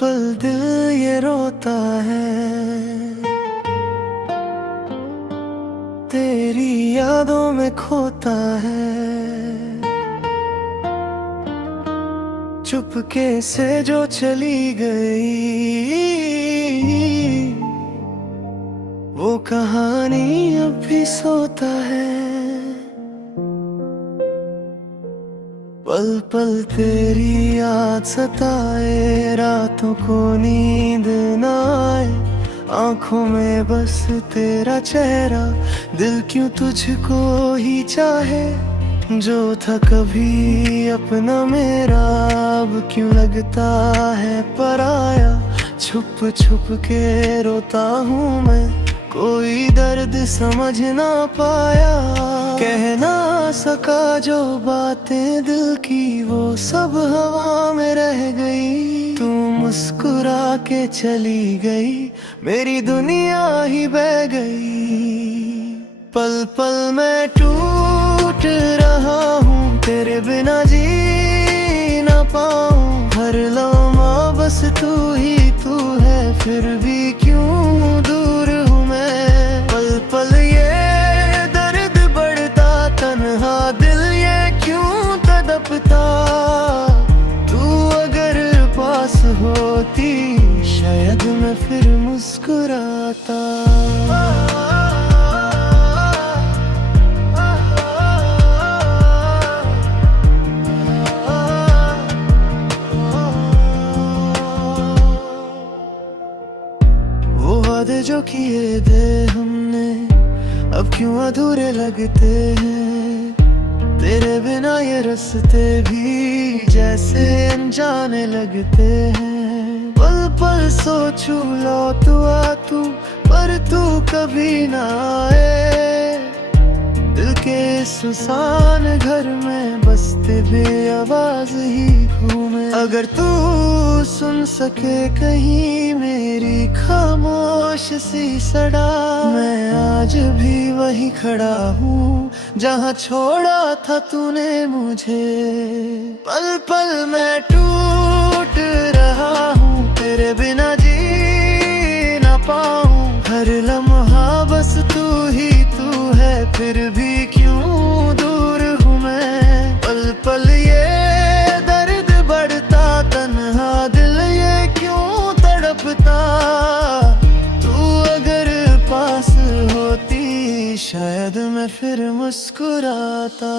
पल दिल ये रोता है, तेरी यादों में खोता है। चुपके से जो चली गई, वो कहानी अब भी सोता है। पल पल तेरी याद सताए, रातों को नींद न आए। आंखों में बस तेरा चेहरा, दिल क्यों तुझको ही चाहे। जो था कभी अपना मेरा, अब क्यों लगता है पराया। छुप छुप के रोता हूँ मैं, कोई दर्द समझ ना पाया। कह ना सका जो बातें दिल की, वो सब हवा में रह गई। तू मुस्कुरा के चली गई, मेरी दुनिया ही बह गई। पल पल मैं टूट रहा हूँ, तेरे बिना जी ना पाऊँ। हर लम्हा बस तू ही तू है, फिर भी क्यों दूर हूँ मैं। पल पल ये दर्द बढ़ता, तन्हा दिल ये क्यों तड़पता। तू अगर पास होती, शायद मैं फिर मुस्कुराता। वादे जो किए थे हमने, अब क्यों अधूरे लगते हैं। तेरे बिना ये रास्ते भी जैसे अनजाने लगते हैं। पल पल सोचूं लौट आ तू, पर तू कभी ना आए। दिल के सुनसान घर में बसते बेआवाज ही घूमे। अगर तू सुन सके कहीं मेरी खामोश सी सड़ा, मैं आज भी वहीं खड़ा हूँ जहाँ छोड़ा था तूने मुझे। पल पल मैं टूट रहा हूँ, तेरे बिना जी ना पाऊँ। हर लम्हा बस तू ही तू है, फिर भी क्यों दूर हूँ मैं। पल पल ये दर्द बढ़ता, तन्हा दिल ये क्यों तड़पता। तू अगर पास होती, शायद मैं फिर मुस्कुराता।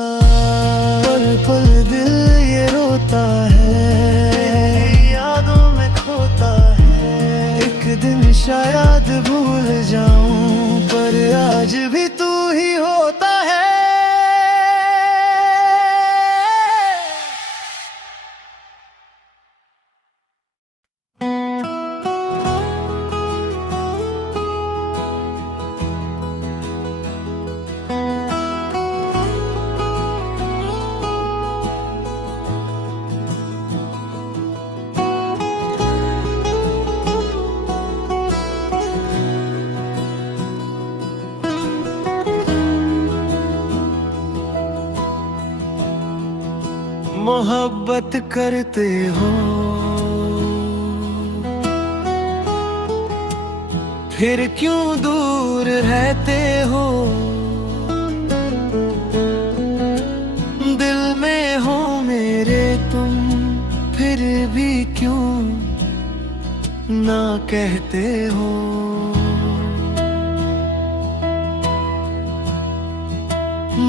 पल पल दिल ये रोता है, यादों में खोता है। एक दिन शायद भूल जाऊं, पर आज भी तू ही होता है। मोहब्बत करते हो, फिर क्यों दूर रहते हो। दिल में हो मेरे तुम, फिर भी क्यों ना कहते हो।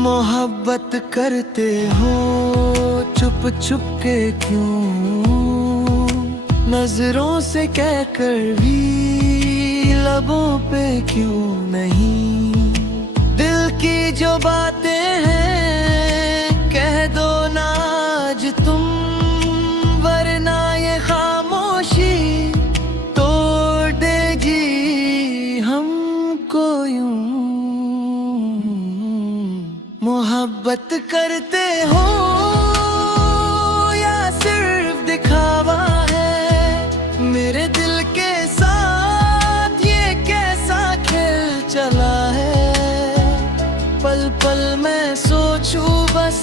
मोहब्बत करते हो, चुप चुप के क्यों। नजरों से कहकर भी लबों पे क्यों नहीं। दिल की जो बातें हैं कह दो ना आज तुम, वरना ये खामोशी तोड़ देगी हमको यूं। मोहब्बत करते हो या सिर्फ दिखावा है। मेरे दिल के साथ ये कैसा खेल चला है। पल पल मैं सोचूं बस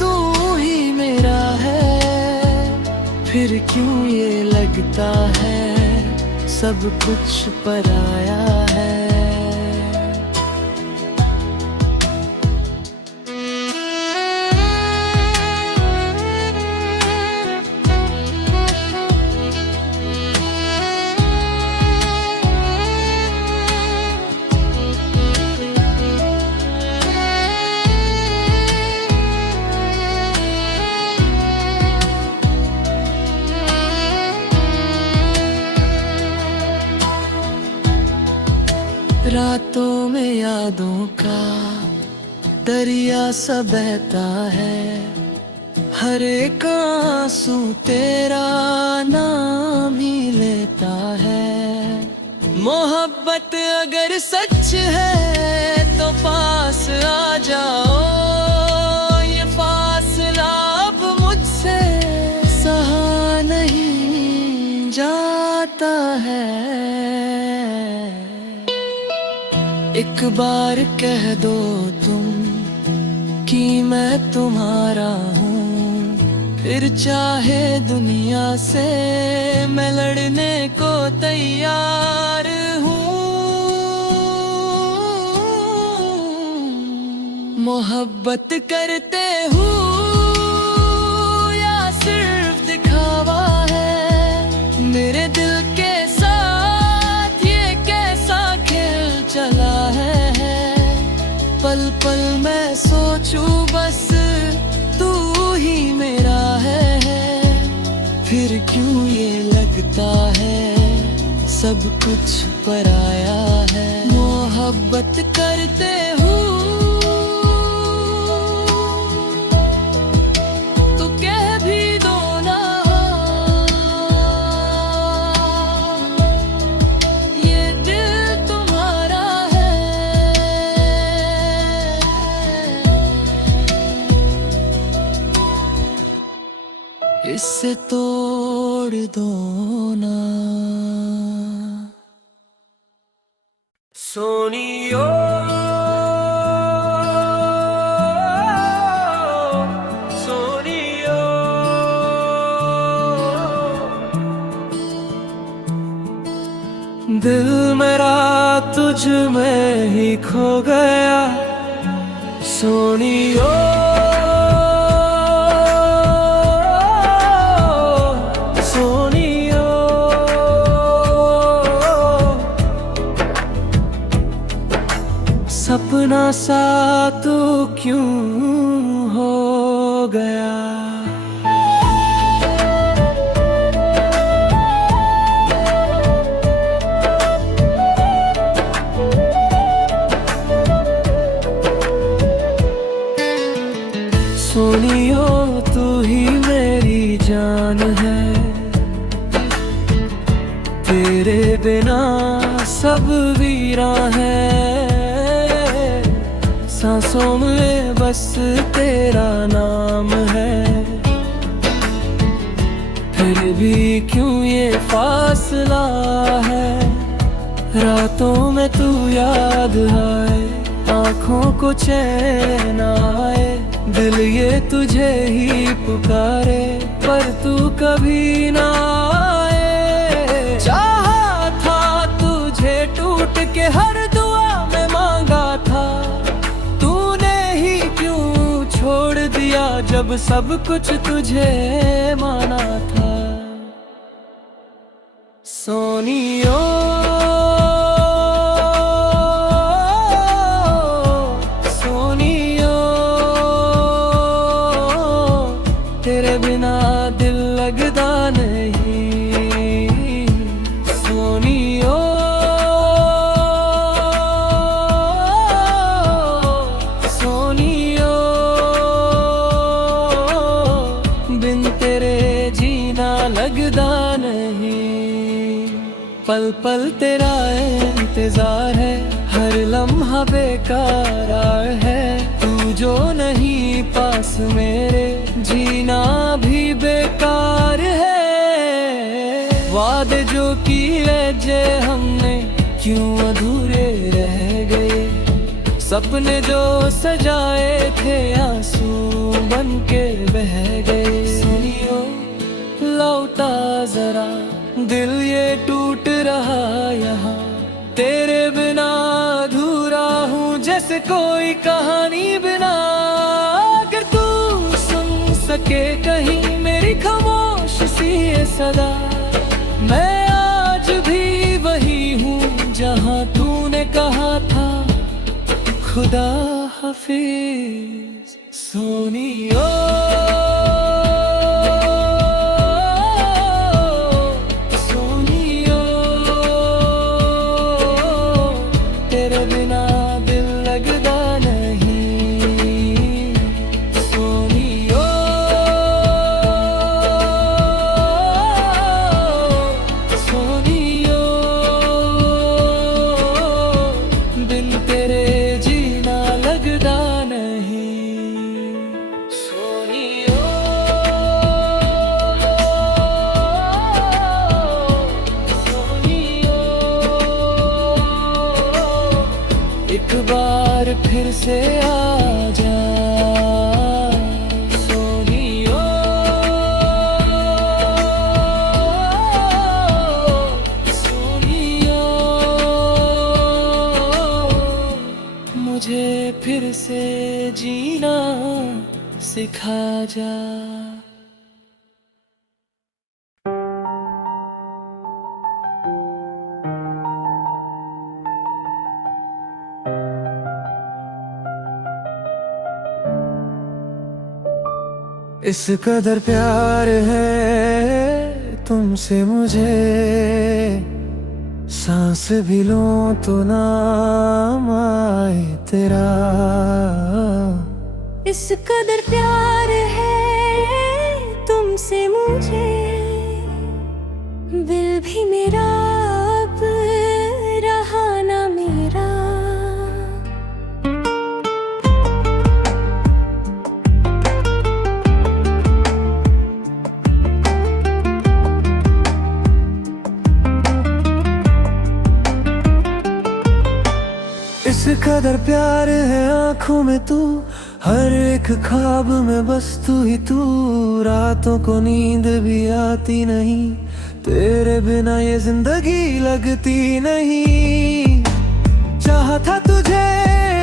तू ही मेरा है, फिर क्यों ये लगता सब कुछ पराया है। रातों में यादों का दरिया सा बहता है, हर एक आंसू तेरा नाम ही लेता है। मोहब्बत अगर सच है तो पास आ जाओ, ये फासला अब मुझसे सहा नहीं जाता है। एक बार कह दो तुम कि मैं तुम्हारा हूँ, फिर चाहे दुनिया से मैं लड़ने को तैयार हूँ। मोहब्बत करते हूँ या सिर्फ दिखावा है, मेरे दिल के साथ ये कैसा खेल चला है। पल पल मैं सोचूं बस तू ही मेरा है, फिर क्यों ये लगता है सब कुछ पराया है। मोहब्बत करते हूँ तो कह भी दो ना, ये दिल तुम्हारा है। इससे तोड़ दो ना। सोनियो सोनियो, दिल मेरा तुझ में ही खो गया। सोनियो सपना सा तू क्यों हो गया। सोनियो तू ही मेरी जान है, तेरे बिना सब वीरा है। सांसों में बस तेरा नाम है, फिर भी क्यों ये फासला है। रातों में तू याद आए, आँखों को चैन आए, दिल ये तुझे ही पुकारे पर तू कभी ना आए। चाहा था तुझे टूट के हर दुआ में मांगा था, छोड़ दिया जब सब कुछ तुझे माना था। सोनियो सोनियो, तेरे बिना दिल लगता नहीं। सोनियो लगदा नहीं। पल पल तेरा इंतजार है, हर लम्हा बेकार है। तू जो नहीं पास मेरे, जीना भी बेकार है। वादे जो किए जे हमने क्यों अधूरे रह गए, सपने जो सजाए थे आंसू बन के बह गए। सुनियो लौटा जरा दिल ये टूट रहा यहाँ, तेरे बिना अधूरा हूँ जैसे कोई कहानी बिना। अगर तू सुन सके कहीं मेरी खामोश सी ये सदा, मैं आज भी वही हूँ जहाँ तूने कहा था खुदा हाफिज सोनियो। सोनियो तेरे बिना दिल लगदा नहीं। सोनियो सोनियो बिन तेरे जीना लगदा नहीं। सोनियो सोनियो एक बार फिर से आ जा। सोनियो सोनियो मुझे फिर से जीना सिखा जा। इस कदर प्यार है तुमसे मुझे, सांस भी लूं तो नाम आए तेरा। इस कदर प्यार है तुमसे मुझे, दिल भी मेरा अब रहा ना मेरा। इस कदर प्यार है आँखों में तू, हर एक ख्वाब में बस तू ही तू। रातों को नींद भी आती नहीं, तेरे बिना ये जिंदगी लगती नहीं। चाहा था तुझे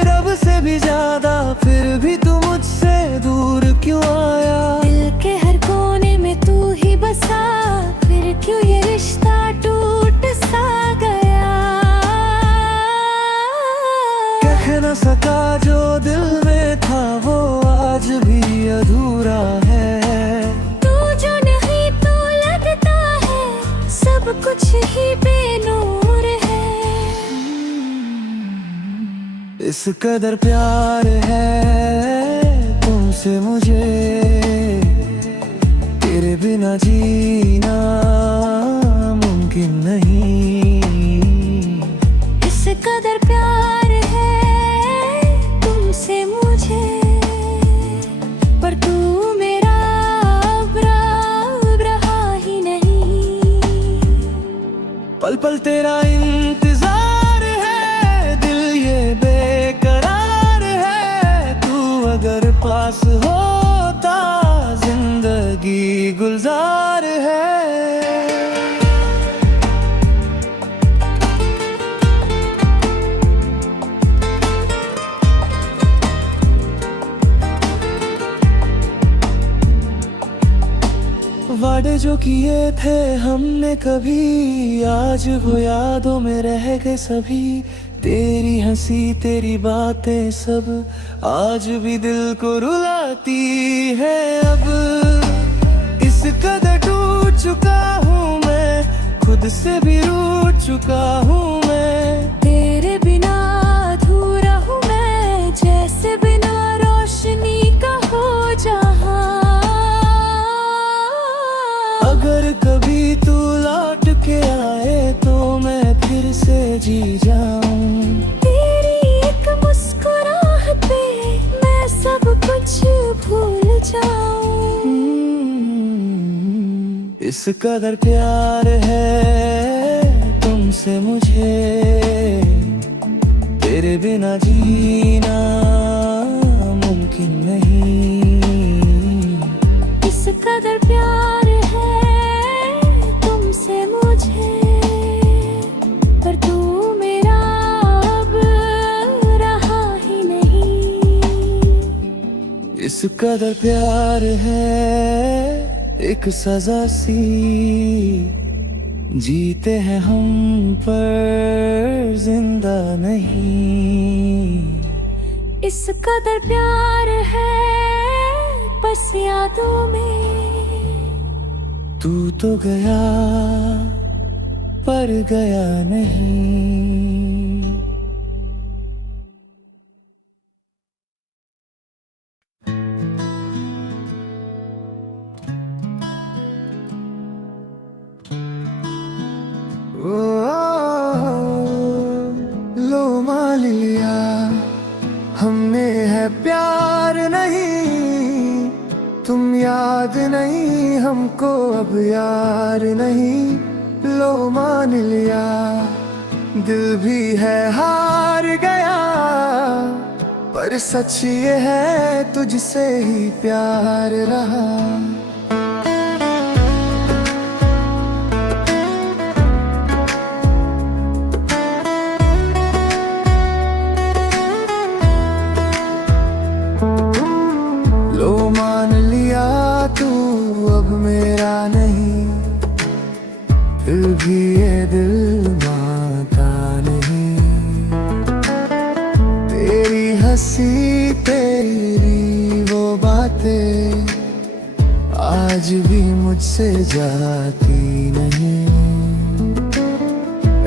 रब से भी ज्यादा, फिर भी तू मुझसे दूर क्यों आया। दिल के हर कोने में तू ही बसा, फिर क्यों ये रिश्ता टूट सा गया। कह न सका जो दिल में था वो आज भी अधूरा है। तू जो नहीं तो लगता है सब कुछ ही बेनूर है। इस कदर प्यार है तुमसे मुझे, तेरे बिना जीना मुमकिन नहीं। इस कदर प्यार है तुमसे मुझे, पर तू मेरा अब रहा ही नहीं। पल पल तेरा इंतजार है, दिल ये बेकरार है। तू अगर पास होता जिंदगी गुलजार है। वादे जो किए थे हमने कभी, आज वो यादों में रह गए सभी। तेरी हंसी तेरी बातें सब आज भी दिल को रुलाती है। अब इस कदर टूट चुका हूँ मैं, खुद से भी रूठ चुका हूँ मैं। तेरे बिना अधूरा हूँ मैं, जैसे बिना रोशनी का हो जहां। अगर कभी तू लौट के आए तो मैं फिर से जी जाऊं। तेरी एक मुस्कुराहट पे मैं सब कुछ भूल जाऊं। इस कदर प्यार है तुमसे मुझे, तेरे बिना जीना मुमकिन नहीं। इस कदर प्यार है तुमसे मुझे, कदर प्यार है एक सजा सी, जीते हैं हम पर जिंदा नहीं। इस कदर प्यार है बस यादों में, तू तो गया पर गया नहीं। ओ, लो मान लिया हमने है प्यार नहीं, तुम याद नहीं हमको अब यार नहीं। लो मान लिया दिल भी है हार गया, पर सच ये है तुझसे ही प्यार रहा। लो मान लिया तू अब मेरा नहीं, फिर भी ये दिल मानता नहीं। तेरी हंसी तेरी वो बातें आज भी मुझसे जाती नहीं।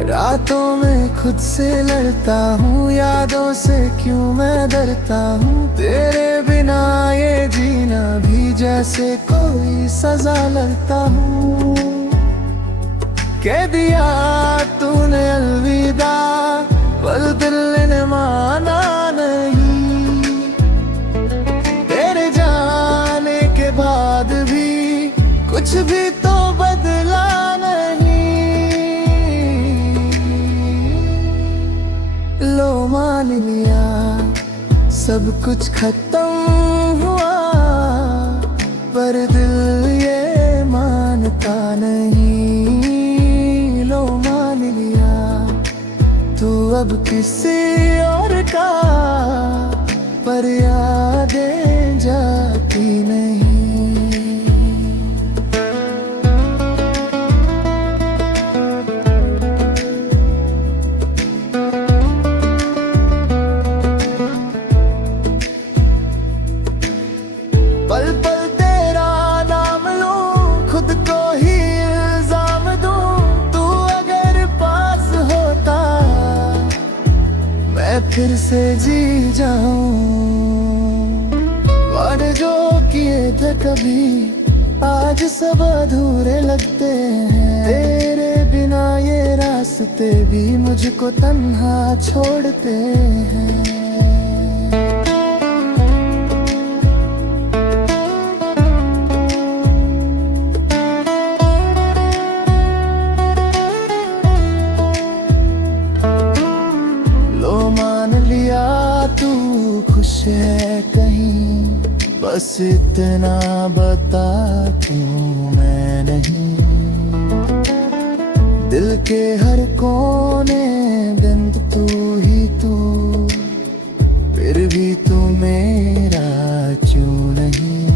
रातों में खुद से लड़ता हूँ, यादों से क्यों मैं डरता हूँ। तेरे बिना ये जीना भी जैसे कोई सजा लगता हूँ। कह दिया तूने अलविदा, पर दिल ने माना नहीं। तेरे जाने के बाद भी कुछ भी तो बदला नहीं। लो मान लिया सब कुछ खत्म हुआ, पर दिल ये मानता नहीं। लो मान लिया तू अब किसी और का, पर यादें जाती नहीं। पल पल तेरा नाम लूं, खुद को ही इल्जाम दूं। तू अगर पास होता मैं फिर से जी जाऊं। वादे जो किए थे कभी आज सब अधूरे लगते हैं। तेरे बिना ये रास्ते भी मुझको तन्हा छोड़ते हैं। तू खुश है कहीं, बस इतना बता क्यों मैं नहीं। दिल के हर कोने बिंदु तू ही तू, फिर भी तू मेरा क्यों नहीं।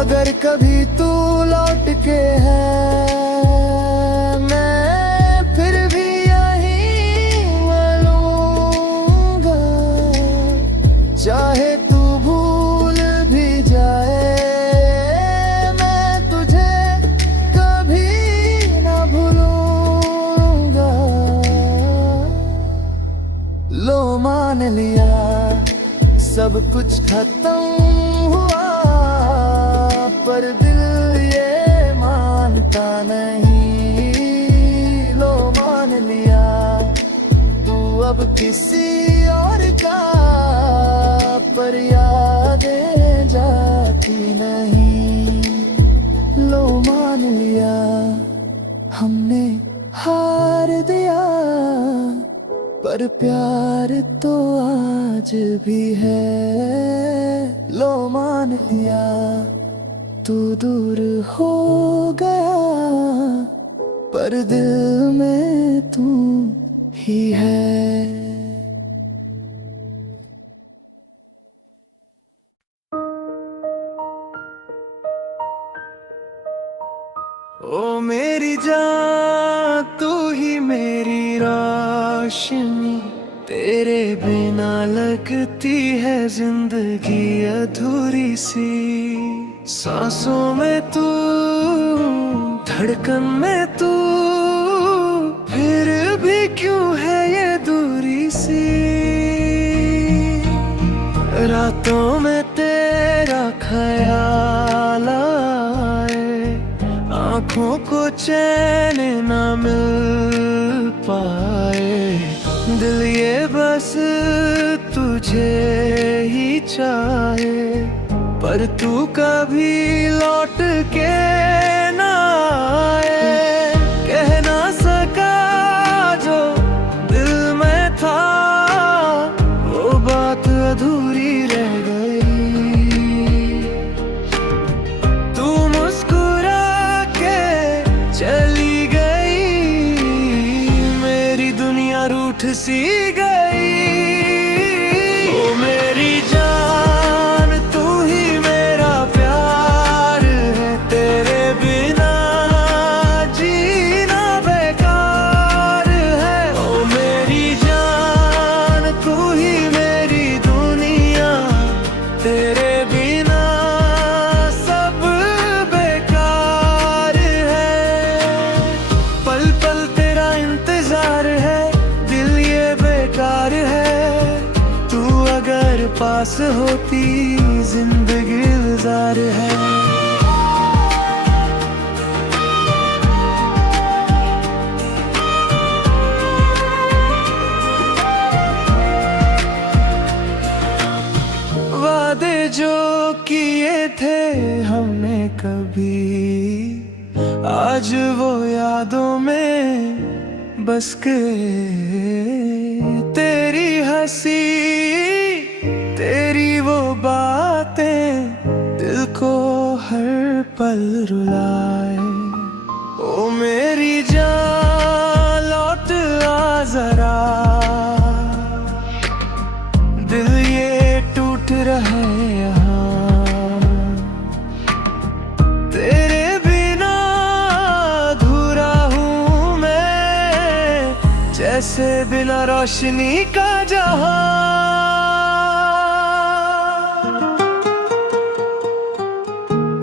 अगर कभी तू लौट के है चाहे तू भूल भी जाए, मैं तुझे कभी ना भूलूंगा। लो मान लिया सब कुछ खत्म हुआ, पर दिल ये मानता नहीं। लो मान लिया तू अब किसी और का, पर यादें जाती नहीं। लो मान लिया हमने हार दिया, पर प्यार तो आज भी है। लो मान लिया तू दूर हो गया, पर दिल में तू ही है। रोशनी, तेरे बिना लगती है जिंदगी अधूरी सी। सांसों में तू, धड़कन में तू, फिर भी क्यों है ये दूरी सी। रातों में तेरा ख्याल आए, आँखों को चैन न मिल पाए। दिल ये बस तुझे ही चाहे, पर तू कभी लौट के ना आए। कह ना सका जो दिल में था, वो बात अधूरी रह गई। तू मुस्कुरा के चली गई, मेरी दुनिया रूठ सी गई। ओ मेरी जान, तू ही मेरा प्यार है, तेरे बिना जीना बेकार है। ओ मेरी जान, तू ही मेरी दुनिया, तेरे बिना सब बेकार है। पल पल तेरा इंतजार है, दिल ये बेकार है। तू अगर पास होती जिंदगी गुजार है। वादे जो किए थे हमने कभी, आज वो यादों में बस के। तेरी हंसी, तेरी वो बातें दिल को हर पल रुलाए। ओ मेरी जान, लौट आ जरा, दिल ये टूट रहा है यहाँ। तेरे बिना अधूरा हूँ मैं, जैसे बिना रोशनी का जहां।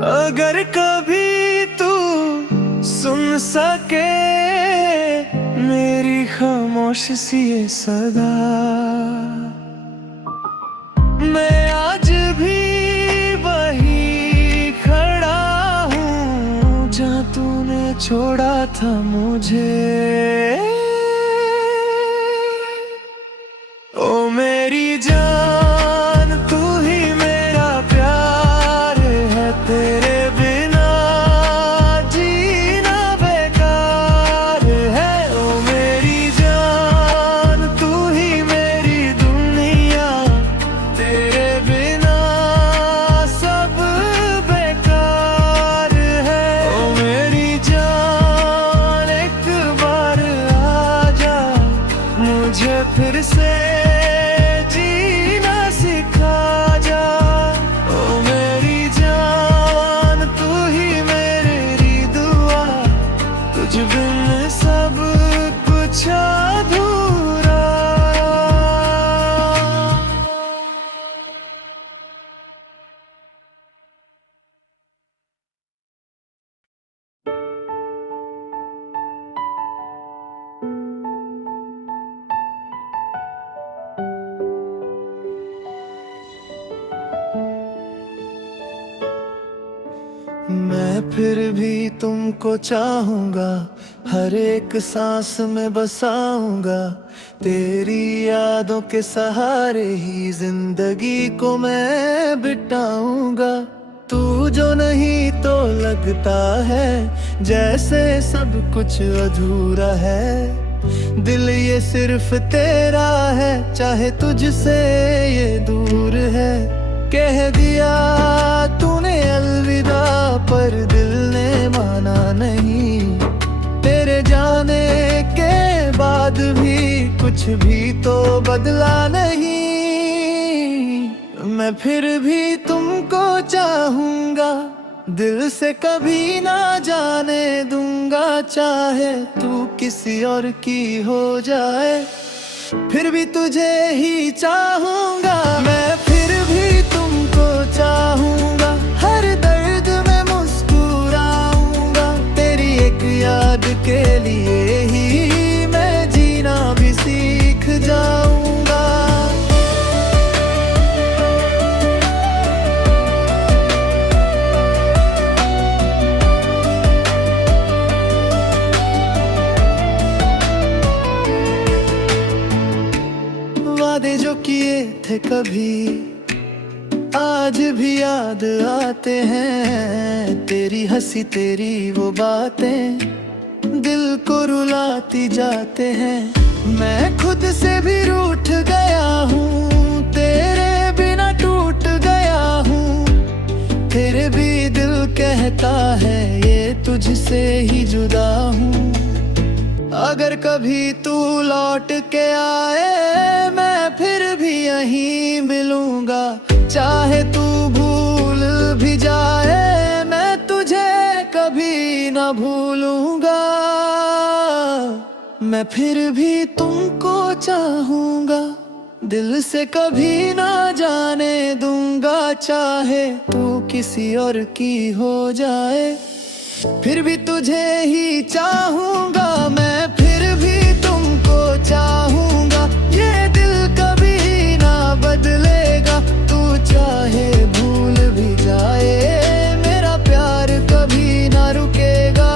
अगर कभी तू सुन सके मेरी खामोश सी ये सदा, मैं आज भी वही खड़ा हूँ जहाँ तूने छोड़ा था मुझे। ओ मेरी जान, तू ही मेरा प्यार है, तेरे बिना जीना बेकार है। ओ मेरी जान, तू ही मेरी दुनिया, तेरे बिना सब बेकार है। ओ मेरी जान, एक बार आजा, मुझे फिर से जीना सिखा जा। ओ मेरी जान, तू ही मेरी दुआ, तुझ बिन सब कुछ अधूरा। मैं फिर भी तुमको चाहूंगा, हर एक सांस में बसाऊंगा। तेरी यादों के सहारे ही जिंदगी को मैं बिताऊंगा। तू जो नहीं तो लगता है जैसे सब कुछ अधूरा है। दिल ये सिर्फ तेरा है, चाहे तुझसे ये दूर है। कह दिया तूने अलविदा, पर दिल ने माना नहीं। तेरे जाने के बाद भी कुछ भी तो बदला नहीं। मैं फिर भी तुमको चाहूंगा, दिल से कभी ना जाने दूंगा। चाहे तू किसी और की हो जाए, फिर भी तुझे ही चाहूंगा, मैं फिर भी तुमको चाहूंगा। हर दर्द में मुस्कुराऊंगा, तेरी एक याद के लिए ही मैं जीना भी सीख जाऊंगा। वादे जो किए थे कभी आज भी याद आते हैं, तेरी हंसी तेरी वो बातें दिल को रुलाती जाते हैं। मैं खुद से भी रूठ गया हूँ, तेरे बिना टूट गया हूँ। तेरे भी दिल कहता है ये तुझसे ही जुदा हूँ। अगर कभी तू लौट के आए मैं फिर भी यहीं मिलूंगा। चाहे तू भूल भी जाए मैं तुझे कभी ना भूलूंगा। मैं फिर भी तुमको चाहूंगा, दिल से कभी ना जाने दूंगा। चाहे तू किसी और की हो जाए फिर भी तुझे ही चाहूंगा। मैं फिर भी तुमको चाहूंगा, ये दिल कभी ना बदलेगा। तू चाहे भूल भी जाए मेरा प्यार कभी ना रुकेगा।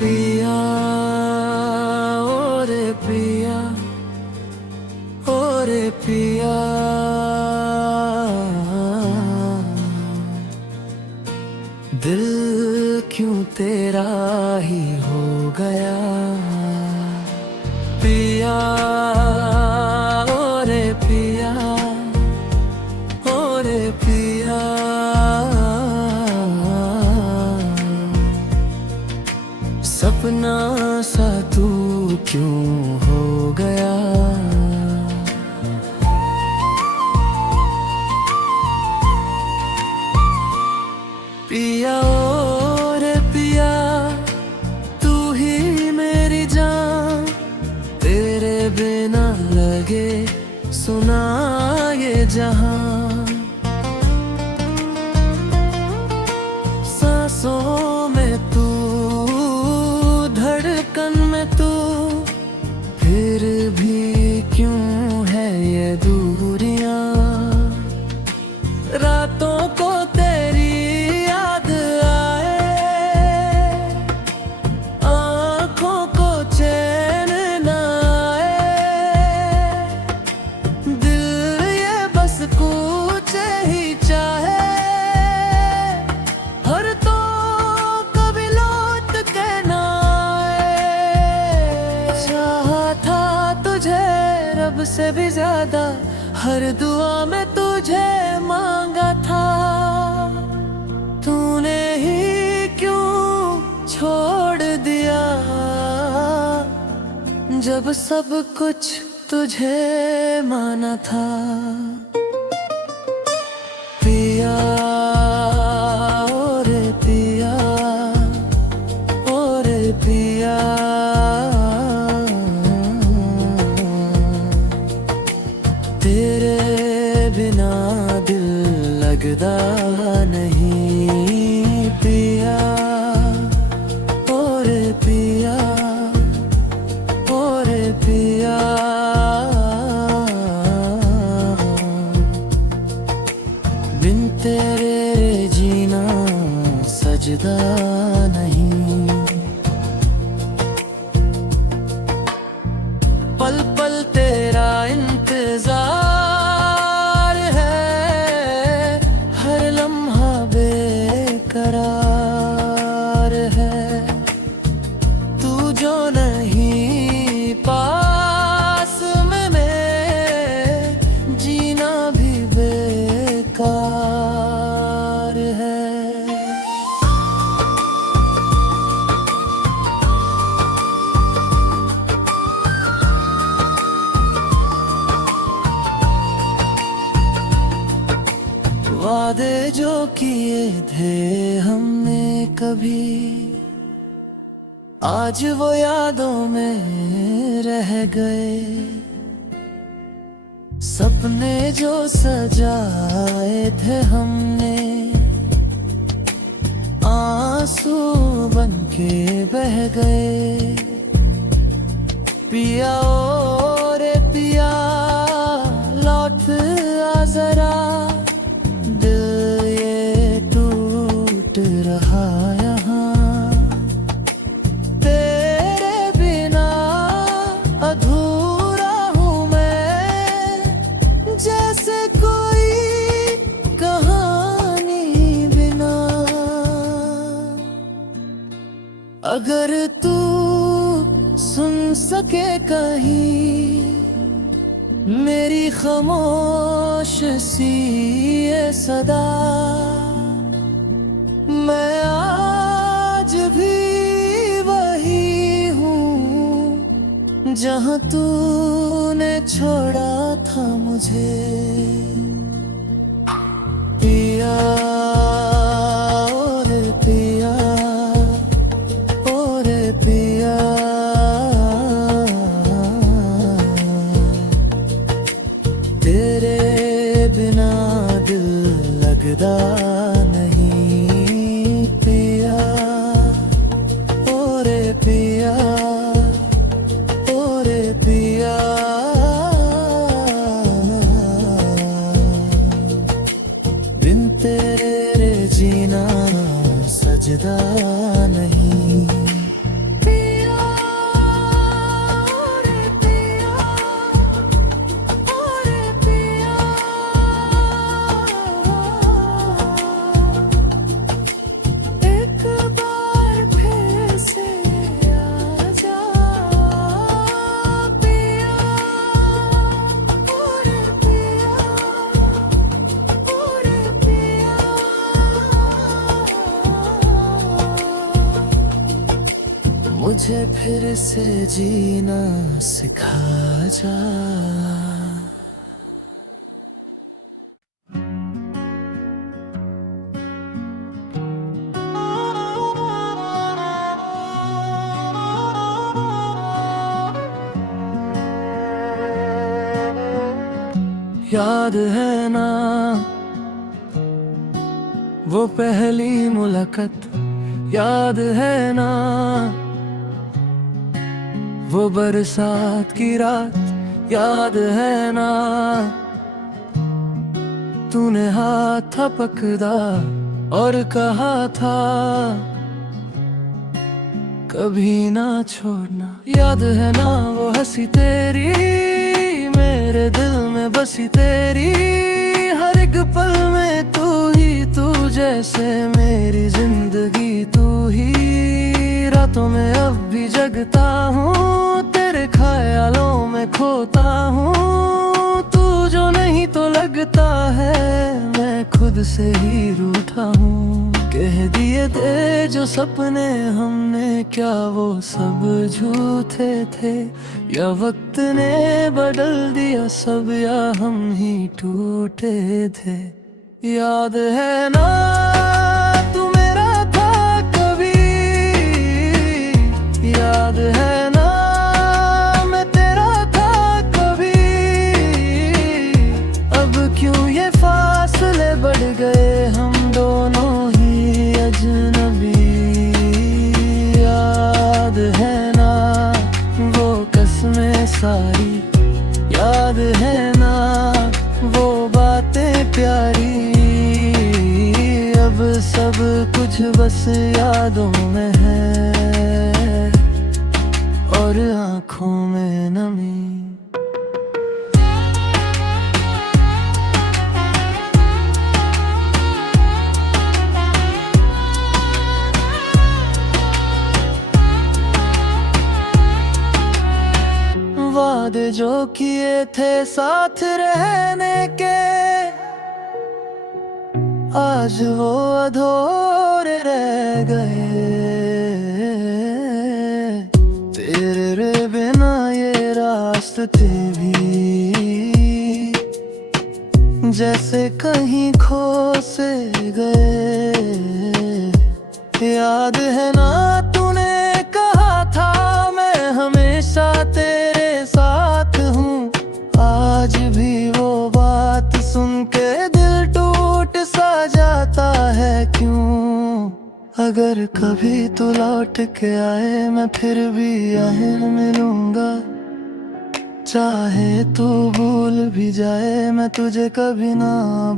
पिया ओ रे पिया, ओ रे पिया, दिल क्यों तेरा ही हो गया। पिया ओ रे पिया, ओ रे पिया, सपना सा तू क्यों हो गया। पिया ओ रे पिया, तू ही मेरी जान। तेरे बिना लगे सुना ये जहां। सांसों में तू, धड़कन में तू, फिर भी क्यों है ये दूरियां। रातों को तेरी याद आए, आँखों को चैन न आए। दिल ये बस कुछ ही चाहे, हर तो कभी लौट के ना आए। चाहा था तुझे रब से भी ज्यादा, हर दुआ में तुझे मांगा था। तूने ही क्यों छोड़ दिया, जब सब कुछ तुझे माना था। पिया ओ रे पिया, ओ रे पिया, तेरे बिना दिल लगदा नहीं। पिया ओ रे पिया, ओ रे पिया, बिन तेरे जीना सजदा नहीं। पल पल तेरा इंतजार करार है। तू जो नहीं पास में जीना भी बेकार वादे जो किए थे हमने कभी, आज वो यादों में रह गए। सपने जो सजाए थे हमने, आंसू बनके बह गए। पिया ओ रे पिया, लौट आ जरा, दिल ये टूट रहा यहाँ। तेरे बिना अधूरा हूँ मैं, जैसे कोई कहानी बिना। अगर तू सुन सके कहीं मेरी खामोश सी ये सदा, मैं आज भी वही हूँ जहाँ तूने छोड़ा था मुझे। पिया ओ रे पिया, ओ रे पिया, तेरे बिना दिल लगदा नहीं पिया। ओ रे पिया, ओ रे पिया, बिन तेरे जीना सजदा नहीं। मुझे फिर से जीना सिखा जा। याद है ना वो पहली मुलाकात, याद है ना वो बरसात की रात, याद है ना तूने हाथ पकड़ा और कहा था कभी ना छोड़ना। याद है ना वो हंसी तेरी, मेरे दिल में बसी तेरी, हर एक पल में तू ही तू, जैसे मेरी जिंदगी तू ही। रातों में अब भी जगता हूँ, तेरे ख्यालों में खोता हूँ। तू जो नहीं तो लगता है मैं खुद से ही रूठा हूँ। कह दिए थे जो सपने हमने, क्या वो सब झूठे थे, या वक्त ने बदल दिया सब, या हम ही टूटे थे। याद है ना तू मेरा था कभी, याद है ना मैं तेरा था कभी। अब क्यों ये फासले बढ़ गए, हम दोनों ही अजनबी। याद है ना वो कसमें सारी, याद है ना वो बातें प्यारी। अब सब कुछ बस यादों में है और आँखों में नमी। वादे जो किए थे साथ रहने के, आज वो अधूरे रह गए। तेरे बिना ये रास्ते भी जैसे कहीं खो से गए। याद है ना तूने कहा था मैं हमेशा तेरे साथ हूँ। आज भी वो बात सुन के दिल टूट सा जाता है क्यों। अगर कभी तू लौट के आए मैं फिर भी आए मिलूंगा। चाहे तू भूल भी जाए मैं तुझे कभी ना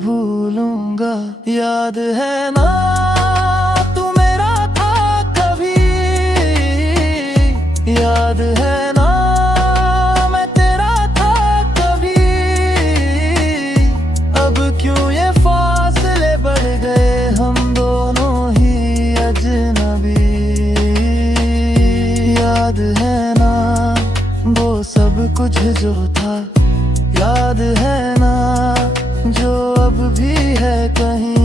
भूलूंगा। याद है ना तू मेरा था कभी, याद है ना मैं तेरा था कभी। अब क्यों ये फासले बढ़ गए हम दोनों ही अजनबी। याद है ना वो सब कुछ जो था, याद है ना जो अब भी है कहीं